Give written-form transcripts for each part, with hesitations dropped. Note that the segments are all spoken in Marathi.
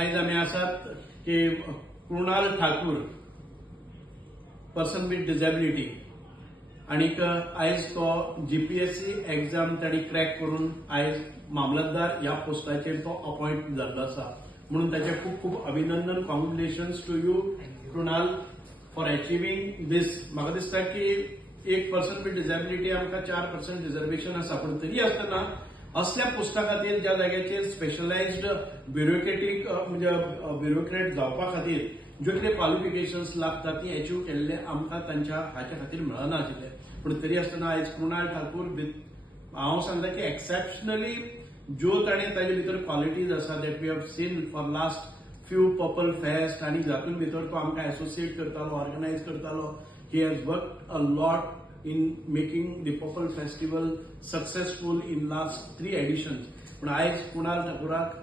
आयज आमी आसात की Krunal Thakur person with disability आनीक आयज तो जीपीएससी एग्जाम ताणी क्रॅक करून आयज मामलतदार ह्या पोस्टाचेर तो अपॉइंट जाल्लो आसा म्हणून ताचे खूप खूप अभिनंदन. Congratulations to you Krunal for achieving this. म्हाका दिसता की एक पर्सन विथ डिसेबिलिटी आमकां 4% रिझर्वेशन आसा पण तरी आसतना असल्या पोस्टा खातीर ज्या जाग्याचेर स्पेशलायज्ड ब्युरोक्रेटीक म्हणजे ब्युरोक्रेट जावपा खातीर ज्यो कितें क्वालिफिकेशन्स लागता ती अचीव केल्ले आमकां तांच्या हाच्या खातीर मेळना आशिल्ले. पण तरी आसतना आयज कृणाल ठाकूर हांव सांगता की एक्सेप्शनली ज्यो ताणें ताजे भितर क्वालिटीज आसा that we have seen for last few purple fest आनी जातून भितर तो आमकां एसोसिएट करतालो, ऑर्गनायज करतालो. He has worked a lot in making the Purple Festival successful in last 3 editions. पण आयज कुणाल ठाकुराक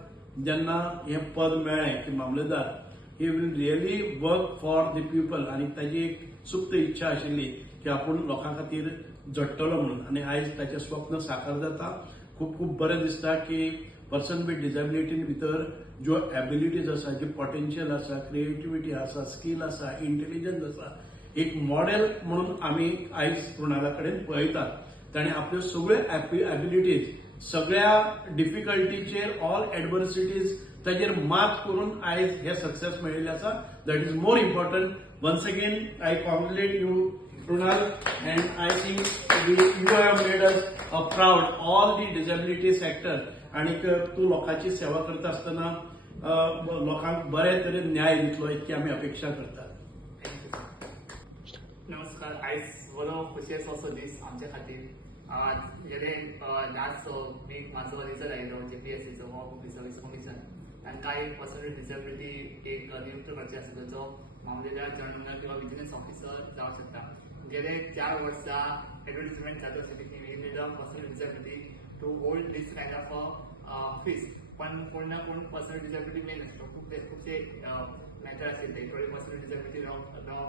जेन्ना हे पद मेळ्ळें की मामलेदार, he will really work for the people आनी ताजी एक सुप्त इच्छा आशिल्ली की आपूण लोकां खातीर झडटलो म्हणून आनी आयज ताचें स्वप्न साकार जाता. खूब खूब बरें दिसता की पर्सन विथ डिसेबिलिटी भितर ज्यो एबिलिटीज आसा, जी पोटेन्शियल आसा, क्रिएटिव्हिटी आसा, स्किल आसा, इंटेलिजन्स आसा, एक मॉडेल म्हणून आम्ही आयज कृणाला कडेन पळयतात. ताणें आपल्यो सगळ्यो एबिलिटीज सगळ्या डिफिकल्टीचेर ऑल एडवर्सिटीज ताजेर मात करून आयज हे सक्सेस मेळिल्लें आसा. That is more important. Once again I congratulate you Krunal and I think you have made us a proud all the disability sector. आनीक तूं लोकांची सेवा करता आसतना लोकांक बरे तरेन न्याय दितलो इतकी आमी अपेक्षा करतात. नमस्कार. आयज बरो खोशयेचो असो दीस आमच्या खातीर. गेले लास्ट वीक म्हाजो रिजल्ट आयलो जीपीएससीचो हो पब्लीक सर्वीस कमिशन आनी कांय पर्सन विथ डिसेबिलिटी एक नियुक्त करचे आसा जो मामलेदार जनरल किंवा विजिलन्स ऑफिसर जावंक शकता. गेले 4 वर्सां एडवर्टिजमेंट चालू आशिल्ली की we need a person with disability to hold this kind of office. पण कोण ना कोण पर्सन विथ डिसेबिलिटी मेन आसलो. खुबशे मॅटर आशिल्ले. थोडे person with disability law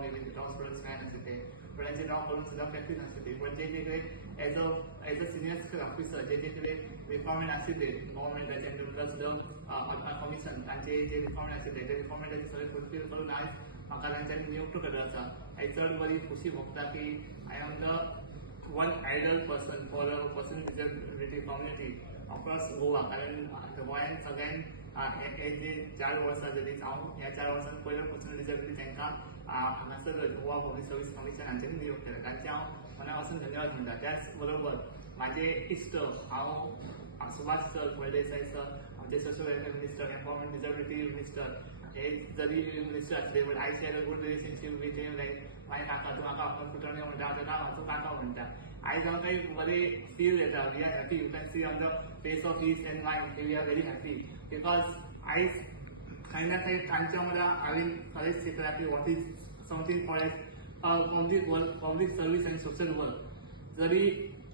maybe law students काय नाशिल्ले, थोड्यांचे लॉ करून सुद्दां प्रॅक्टीस नाशिल्ली. पण जे कितें एज अ सिनियर ऑफिसर जे कितें रिक्वायरमेंट आशिल्ले गव्हर्मेंटाचे सुद्दां कमिशन तांचे जे रिक्वायरमेंट आशिल्ले ते रिक्वायरमेंटाचे सगळे फुलफील करून आयज म्हाका तांच्यांनी नियुक्त केल्लो आसा. हांवें चड बरी खुशी भोगता की I am the one ideal person for a person with disability community across Goa. कारण गोंयांत सगळ्यांत हे जे 4 वर्सां जाली हांव ह्या 4 वर्सांत पयलो पर्सन डिसेबिलिटी तांकां हांगासर गोवा पब्लीक सर्वीस कमिशन हांचेर नियुक्त केला. तांचे हांव मना पासून धन्यवाद म्हणटा. त्याच बरोबर म्हाजे इश्ट हांव सुभाष सर, फळदेसाय सर, आमचे social welfare minister, empowerment disability minister, हे जरी मिनिस्टर आसले but I share a good relationship with him. Like my kaka, तूं म्हाका आपण फुटोवणी म्हणटा, हांव म्हाजो काका म्हणटा. आयज आमकां एक बरें फील येता. We are happy. You can see on the face of each and my we are very happy because आयज काही ना काही तांच्या वांगडा हांवें खरेंच शिकला की what is something called public work, public service आनी सोशल वर्क. जरी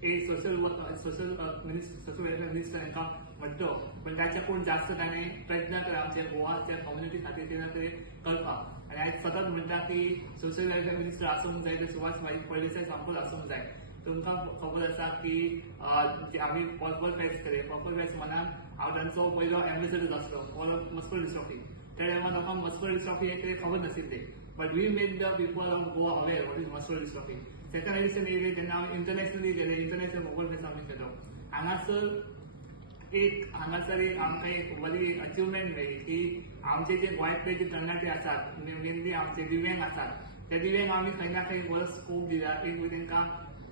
एक सोशल वेलफेअर मिनिस्टर हांकां म्हणटो पण ताच्याकून जास्त ताणें प्रयत्न केला आमच्या गोवाच्या कम्युनिटी खातीर कितें तरी करपाक. आनी आयज सतत म्हणटा की सोशल वेलफेअर मिनिस्टर आसूंक जाय ते सुभाष भाई फळदेसाय सामकोच आसूंक जाय. तुमकां खबर आसा की आमी पर्पल फेस्ट केले. पर्पल फेस्ट मनान हांव तांचो पयलो एम्बेसेडर आसलो फॉर मस्कुलर डिस्ट्रॉफी. त्या टायमार लोकांक मस्कुलर डिस्ट्रॉफी हे कितें खबर नाशिल्लें. But we made the people of Goa aware what is muscular dystrophy. Second edition येयले तेन्ना हांव इंटरनॅशनली गेले. इंटरनॅशनल पर्पल फेस्ट आमी केलो. हांगासर एक आमकां एक बरी अचिवमेंट मेळ्ळी की आमचे जे गोंयांतले जे तरणाटे आसात, मेनली आमचे दिव्यांग आसात, त्या दिव्यांग आमी खंय ना खंय बरो स्कोप दिला, एक तांकां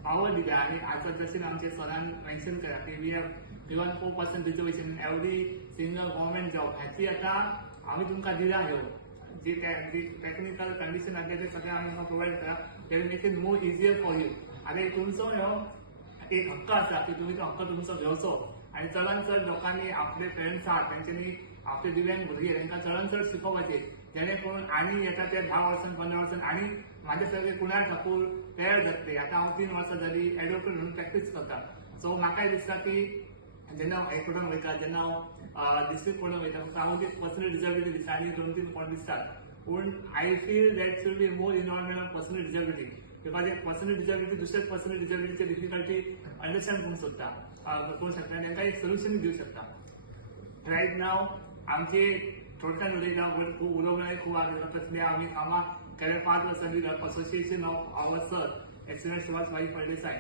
पावर दिला. आनी आतां जशें आमचे सरान मेन्शन केला की we have given 4% reservation in every single government job. हाची आतां आमी तुमकां दिला ह्यो जी टेक्निकल कंडिशन आसा ते सगळे आमी तुमकां प्रोवायड करा. That will make it more easier for you. आतां तुमचो ह्यो एक हक्क आसा की तुमी तो हक्क तुमचो घेवचो. आनी चडान चड लोकांनी आपले फ्रेंड्स आहात तांच्यांनी आपले दिव्यांग भुरगे तांकां चडान चड शिकोवपाचे जेणे करून आनी येता ते 10 वर्सांनी 15 वर्सांनी आनी म्हाजे सगळे कुणाल ठाकूर तयार जातले. आतां हांव 3 वर्सां जाली एडवोकेट म्हणून प्रॅक्टीस करता. सो म्हाकाय दिसता की जेन्ना हांव हायकोर्टान वयता, जेन्ना हांव डिस्ट्रिक्ट कोर्टान वयता, हांव ती पर्सनल डिसेबिलिटी दिसता आनी 2-3 कोण दिसतात. पूण I feel that should be more involvement of personal disability because एक पर्सनल डिसेबिलिटी दुसऱ्या पर्सनल डिसेबिलिटीचे डिफिकल्टी अंडरस्टँड करूंक शकता आनी तांकां एक सोल्युशन दिवंक शकता. रायट नाव आमचे थोडक्यात उलयता खूप उलोवणारे खूप आसा तसले आमी कामां गेल्या 5 वर्सांनी association of our sir excellent Subhash bhai Phaldesai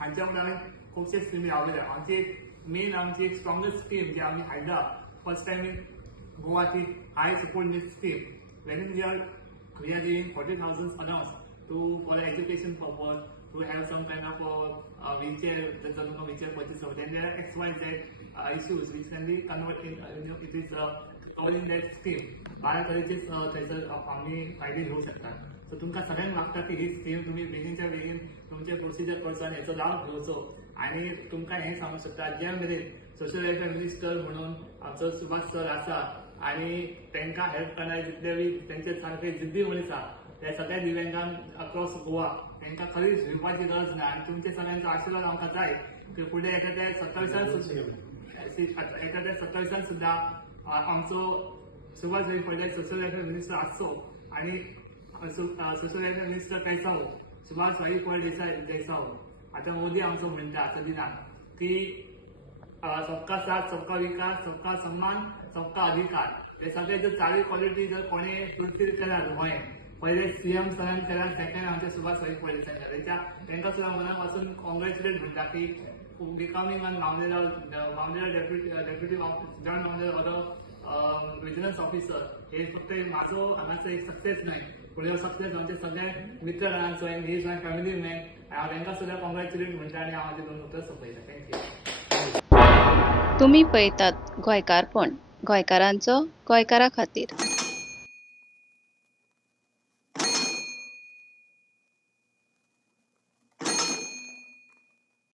हांच्या मुळे हांवें खुबशे स्किमी रावल्या. आमची मेन आमची एक स्ट्रॉंगेस्ट स्कीम जी आमी हाडला फर्स्ट टायम इन गोवा ती high support need scheme when we are giving 40,000 allowance for education purpose, to have some kind of wheelchair, the wheelchair purchase. Then there are XYZ issues which can be converted it is covering that scheme. बारा तरेचे थंयसर आमी फायदे घेवंक शकतात. सो तुमकां सगळ्यांक लागता की ही स्कीम तुमी बेगीनच्या बेगीन तुमचे प्रोसिजर करचो आनी हेचो लाभ घेवचो. आनी तुमकां हें सांगूंक शकता जे मेरेन सोशल वेलफेअर मिनिस्टर म्हणून आमचो सुभाष सर आसा आनी तांकां हेल्प करणारे जितले बी तेंचे सारके जिद्दी मनीस आसा त्या सगळ्या दिव्यांगांक अक्रॉस गोवा तांकां खरीच भिवपाची गरज ना. आनी तुमचे सगळ्यांचो आशिर्वाद आमकां जाय की फुडें एखाद्या 27 सुद्दां आमचो Subhash bhai Phaldesai social welfare minister आसचो. आनी सोशल वेलफेअर मिनिस्टर कैसा हो सुभाष भाई फळदेसाय जैसा हो. आतां मोदी आमचो म्हणटा आतां दिनाक की सबका साथ सबका विकास सबका सम्मान सबका अधिकार हे सगळे जर चारय क्वालिटी जर कोणी फुलफील केल्यार गोंय पहिले सीएम सरान केल्यार सेकंड आमचे सुभाष भाई फळदेसाय केल्या तांकां सुद्दां मनाक पासून कॉंग्रॅच्युलेट म्हणटा की बिकमिंग ऑन मामलेदार डेप्युटी जॉयंट मामलेदार ऑर विजिलन्स ऑफिसर हे फक्त माझो हांगाचो एक सक्सेस न्हय फुडें सक्सेस आमचे सगळे मित्रगणांचो and he is my family man. हांव तांकां सुद्दां कॉंग्रॅच्युलेट म्हणटा आनी हांव म्हाजे 2 उतर सोंपयता. थँक्यू. तुम्ही पळयतात गोंयकारपण गोंयकारांचो गोंयकारा खातीर.